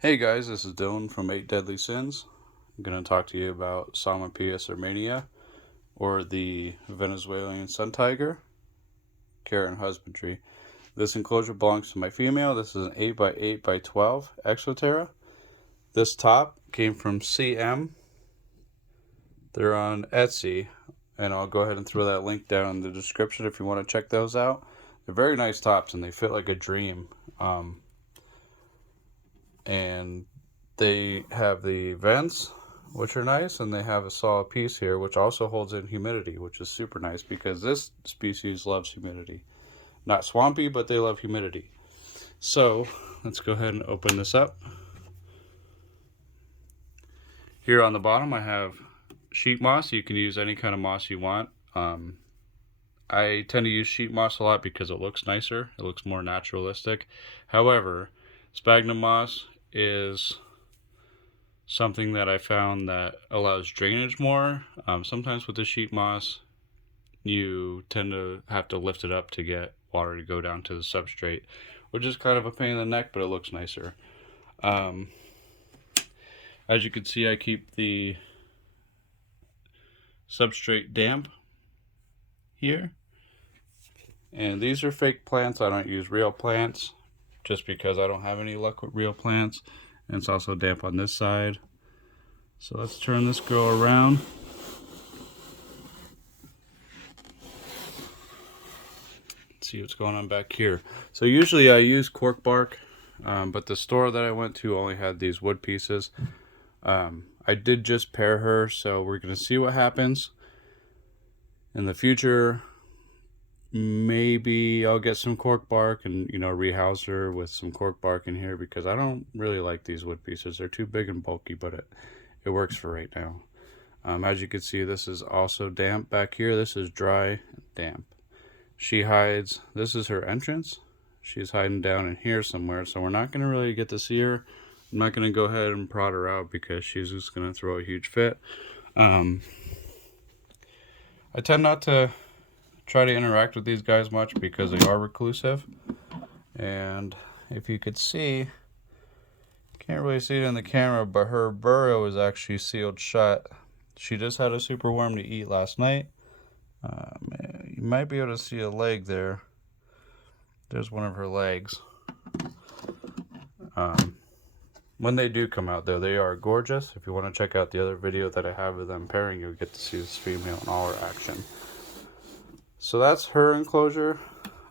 Hey guys, this is Dylan from 8 Deadly Sins. I'm going to talk to you about Psalmopoeus irminia, or the Venezuelan sun tiger, care and husbandry. This enclosure belongs to my female. This is an 8x8x12 Exoterra. This top came from CM. They're on Etsy, and I'll go ahead and throw that link down in the description if you want to check those out. They're very nice tops, and they fit like a dream. And they have the vents, which are nice, and they have a solid piece here, which also holds in humidity, which is super nice because this species loves humidity. Not swampy, but they love humidity. So let's go ahead and open this up. Here on the bottom, I have sheet moss. You can use any kind of moss you want. I tend to use sheet moss a lot because it looks nicer. It looks more naturalistic. However, sphagnum moss is something that I found that allows drainage more. Sometimes with the sheet moss, you tend to have to lift it up to get water to go down to the substrate, which is kind of a pain in the neck, but it looks nicer. As you can see, I keep the substrate damp here. And these are fake plants. I don't use real plants just because I don't have any luck with real plants. And it's also damp on this side. So let's turn this girl around. See what's going on back here. So usually I use cork bark, but the store that I went to only had these wood pieces. I did just pair her, so we're going to see what happens. In the future, maybe I'll get some cork bark and, rehouse her with some cork bark in here because I don't really like these wood pieces. They're too big and bulky, but it works for right now. As you can see, this is also damp back here. This is dry and damp. She hides. This is her entrance. She's hiding down in here somewhere, so we're not going to really get to see her. I'm not going to go ahead and prod her out because she's just going to throw a huge fit. I tend not to try to interact with these guys much because they are reclusive. And if you could see, can't really see it in the camera, but her burrow is actually sealed shut. She just had a super worm to eat last night. You might be able to see a leg there. There's one of her legs. When they do come out, though, they are gorgeous. If you want to check out the other video that I have of them pairing, you'll get to see this female in all her action. So that's her enclosure.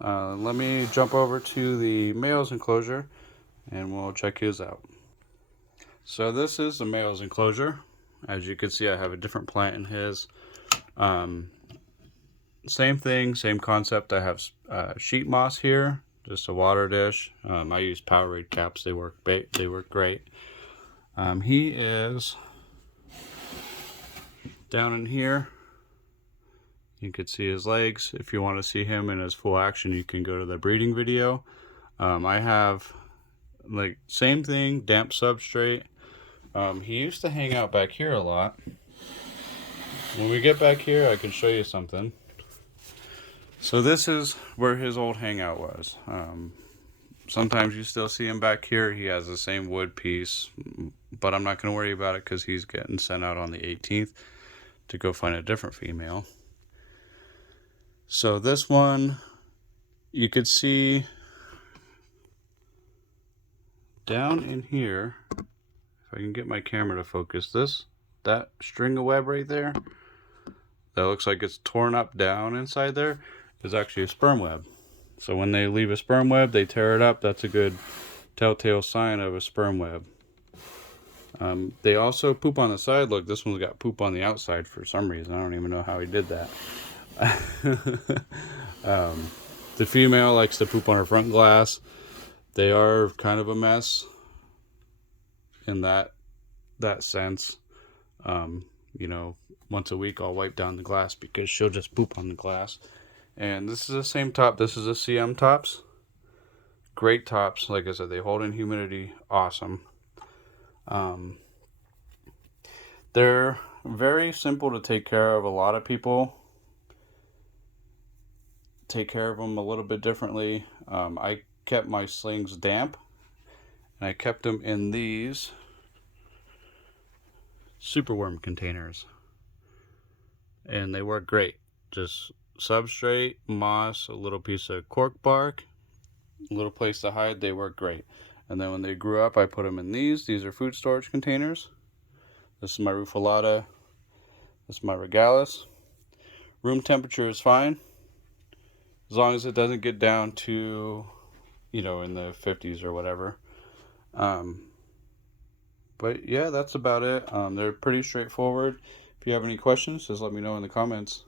Let me jump over to the male's enclosure, and we'll check his out. So this is the male's enclosure. As you can see, I have a different plant in his. Same thing, same concept. I have sheet moss here, just a water dish. I use Powerade caps. They work great. He is down in here. You can see his legs. If you want to see him in his full action, you can go to the breeding video. I have like same thing, damp substrate. He used to hang out back here a lot. When we get back here, I can show you something. So this is where his old hangout was. Sometimes you still see him back here. He has the same wood piece, but I'm not going to worry about it because he's getting sent out on the 18th to go find a different female. So this one, you could see down in here, if I can get my camera to focus that string of web right there, that looks like it's torn up down inside there, is actually a sperm web. So when they leave a sperm web, they tear it up. That's a good telltale sign of a sperm web. They also poop on the side. Look, this one's got poop on the outside for some reason. I don't even know how he did that. The female likes to poop on her front glass. They are kind of a mess in that sense. Once a week I'll wipe down the glass because she'll just poop on the glass. And this is the same top. This is a CM tops. Great tops. Like I said, they hold in humidity. Awesome. They're very simple to take care of. A lot of people take care of them a little bit differently. I kept my slings damp, And I kept them in these superworm containers, and they work great. Just substrate, moss, a little piece of cork bark, a little place to hide. They work great. And then when they grew up, I put them in these. These are food storage containers. This is my rufulata. This is my regalis. Room temperature is fine, as long as it doesn't get down to, in the 50s or whatever. But yeah, that's about it. They're pretty straightforward. If you have any questions, just let me know in the comments.